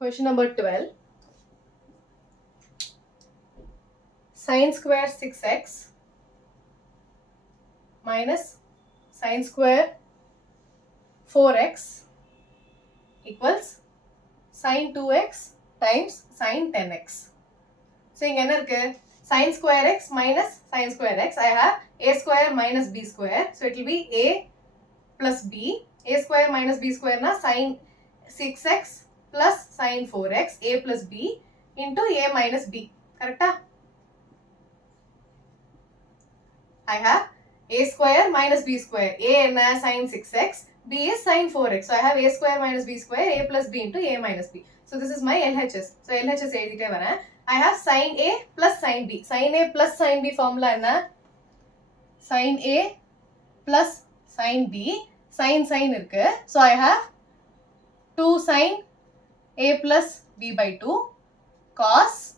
Question number 12. Sine square 6x minus sine square 4x equals sine 2x times sine 10x. So, here sine square x minus sine square x. I have a square minus b square. So, it will be a plus b. A square minus b square na sine 6x plus sine 4x. A plus b into a minus b. Correct? I have a square minus b square. A is sine 6x. B is sine 4x. So, I have a square minus b square. A plus b into a minus b. So, this is my LHS. So, LHS I have sine a plus sine b. Sine a plus sine b formula is sine a plus sine b. Sine irukku. So, I have 2 sine a plus b by 2 cos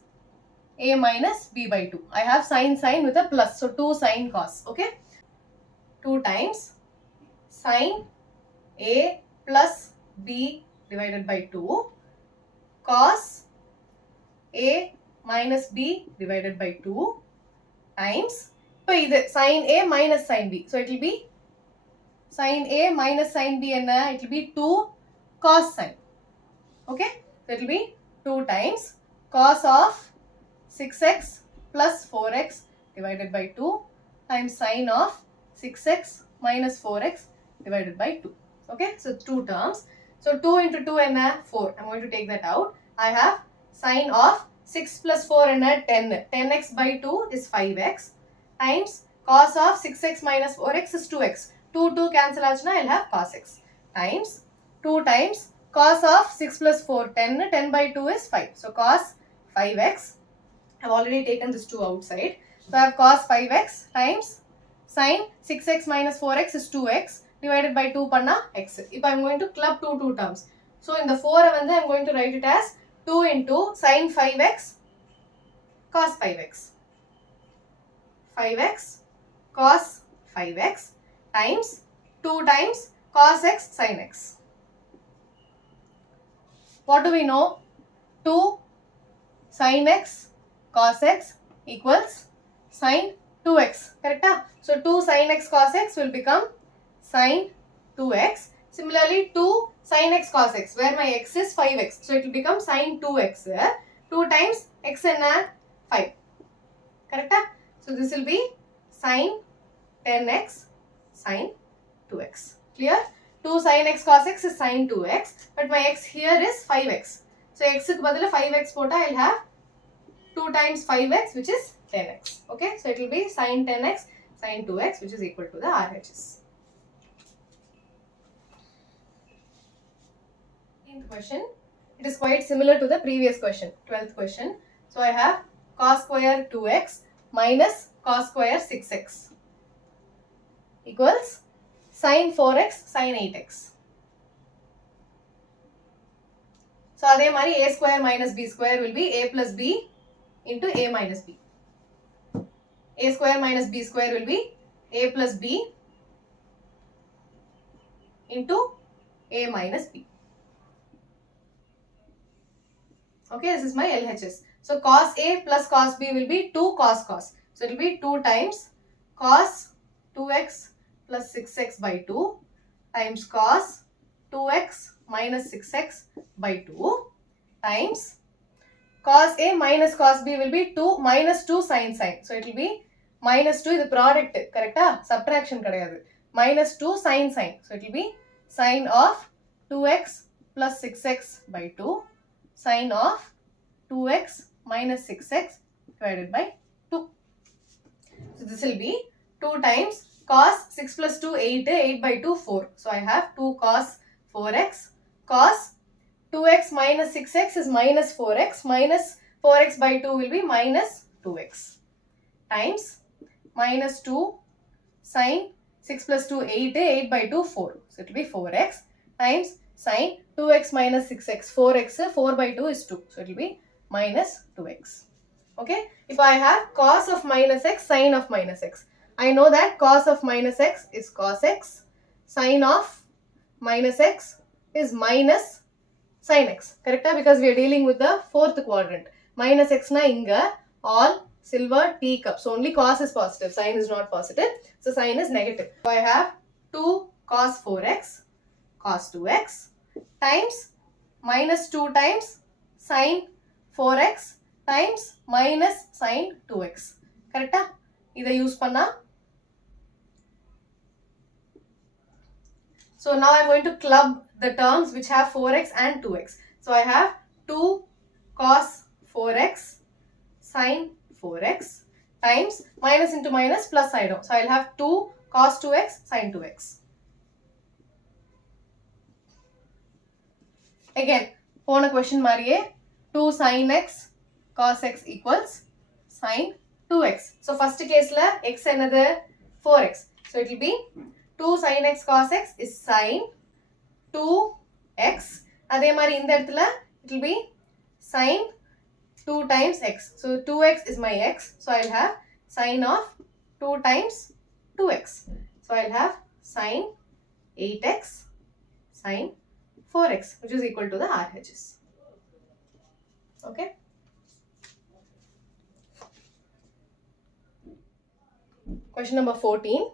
a minus b by 2. I have sine with a plus. So, 2 sine cos. Okay. 2 times sine a plus b divided by 2 cos a minus b divided by 2 times. So, this sine a minus sine b. So, it will be sine a minus sine b and it will be 2 cos sine. Okay. So, it will be 2 times cos of 6x plus 4x divided by 2 times sine of 6x minus 4x divided by 2. Okay. So, 2 terms. So, 2 into 2 and 4. I am going to take that out. I have sine of 6 plus 4 and 10. 10x by 2 is 5x times cos of 6x minus 4x is 2x. 2 cancel out, I will have cos x times 2 times cos of 6 plus 4 10. 10 by 2 is 5. So, cos 5x. I have already taken this 2 outside. So, I have cos 5x times sine 6x minus 4x is 2x divided by 2 panna x. If I am going to club two terms. So, in the 4 I am going to write it as 2 into sine 5x cos 5x. 5x cos 5x times 2 times cos x sin x. What do we know? 2 sin x cos x equals sin 2x. Correct? So, 2 sin x cos x will become sin 2x. Similarly, 2 sin x cos x where my x is 5x. So, it will become sin 2x. 2 times x and 5. Correct? So, this will be sin 10x sin 2x. Clear? 2 sin x cos x is sin 2x. But my x here is 5x. So, x ku badala 5x pota I will have 2 times 5x which is 10x. Okay. So, it will be sin 10x sin 2x which is equal to the RHS. Question. It is quite similar to the previous question, 12th question. So, I have cos square 2x minus cos square 6x equals sin 4x sin 8x. So, adhe mari a square minus b square will be a plus b into a minus b. A square minus b square will be a plus b into a minus b. Okay, this is my LHS. So, cos A plus cos B will be 2 cos cos. So, it will be 2 times cos 2x plus 6x by 2 times cos 2x minus 6x by 2 times cos A minus cos B will be 2 minus 2 sin sin. So, it will be minus 2 the product. Correct? Subtraction. Minus 2 sin sin. So, it will be sin of 2x plus 6x by 2 sin of 2x minus 6x divided by 2. So, this will be 2 times cos 6 plus 2 8, 8 by 2 4. So, I have 2 cos 4x cos 2x minus 6x is minus 4x minus 4x by 2 will be minus 2x times minus 2 sin 6 plus 2 8, 8 by 2 4. So, it will be 4x times sin 2x minus 6x. 4x 4 by 2 is 2. So, it will be minus 2x. Okay. If I have cos of minus x, sin of minus x. I know that cos of minus x is cos x. Sin of minus x is minus sin x. Correct? Because we are dealing with the fourth quadrant. Minus x na inga all silver teacup. So only cos is positive. Sin is not positive. So sin is negative. So I have 2 cos 4x cos 2x times minus 2 times sin 4x times minus sin 2x. Correct? Ida use panna. So now I am going to club the terms which have 4x and 2x. So I have 2 cos 4x sin 4x times minus into minus plus side out. So I will have 2 cos 2x sin 2x. Again, pona question mariye 2 sin x cos x equals sin 2x. So first case la x another 4x. So it will be 2 sin x cos x is sin 2x. Adhe mari indha edathila it will be sin 2 times x. So 2x is my x. So I will have sin of 2 times 2x. So I will have sin 8x sin 4x, which is equal to the RHS. Okay. Question number 14.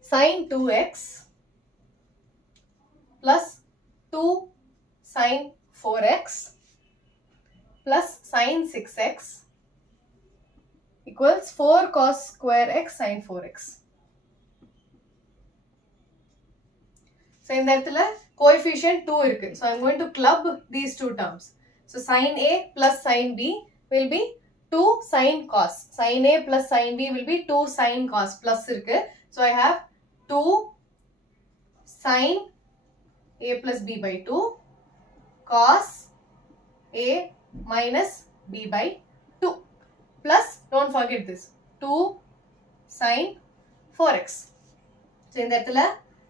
Sin 2x plus 2 sin 4x plus sin 6x equals 4 cos square x sin 4x. So in that coefficient 2 irukku. So I am going to club these two terms. So sin A plus sin B will be 2 sin cos. Sin A plus sin B will be 2 sin cos plus irukku. So I have 2 sin A plus B by 2 cos A minus B by 2 plus, don't forget this, 2 sin 4x. So in that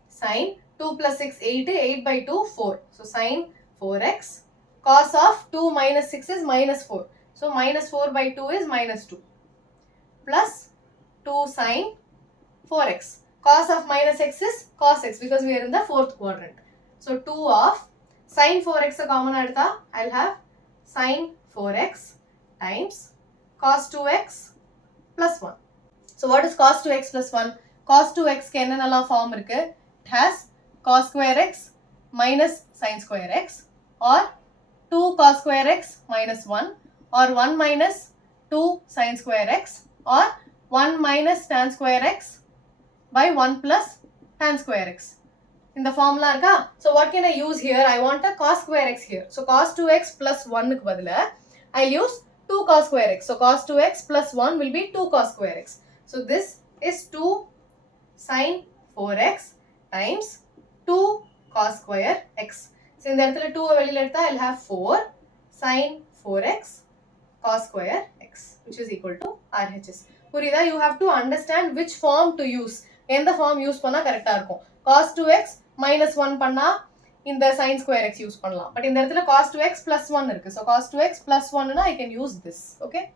sin 2 plus 6 8, 8 by 2 4. So sin 4x cos of 2 minus 6 is minus 4. So minus 4 by 2 is minus 2 plus 2 sin 4x. Cos of minus x is cos x because we are in the fourth quadrant. So 2 of sin 4x common adutha, I will have sin 4x times cos 2x plus 1. So what is cos 2x plus 1? Cos 2x ku enna nalla form irukku? It has cos square x minus sin square x or 2 cos square x minus 1 or 1 minus 2 sin square x or 1 minus tan square x by 1 plus tan square x. In the formula irka. So what can I use here? I want a cos square x here. So cos 2x plus 1 ku badala I'll use 2 cos square x. So cos 2x plus 1 will be 2 cos square x. So this is 2 sin 4x times 2 cos square x. So in the 2 velila edutha I'll have 4 sin 4x cos square x, which is equal to RHS. Purida, you have to understand which form to use. Endha form use panna correct ah irukum. Cos 2x minus 1 panna in the sin square x use pannalam. But in the cos 2x plus 1 irukku. So cos 2x plus 1 na I can use this. Okay.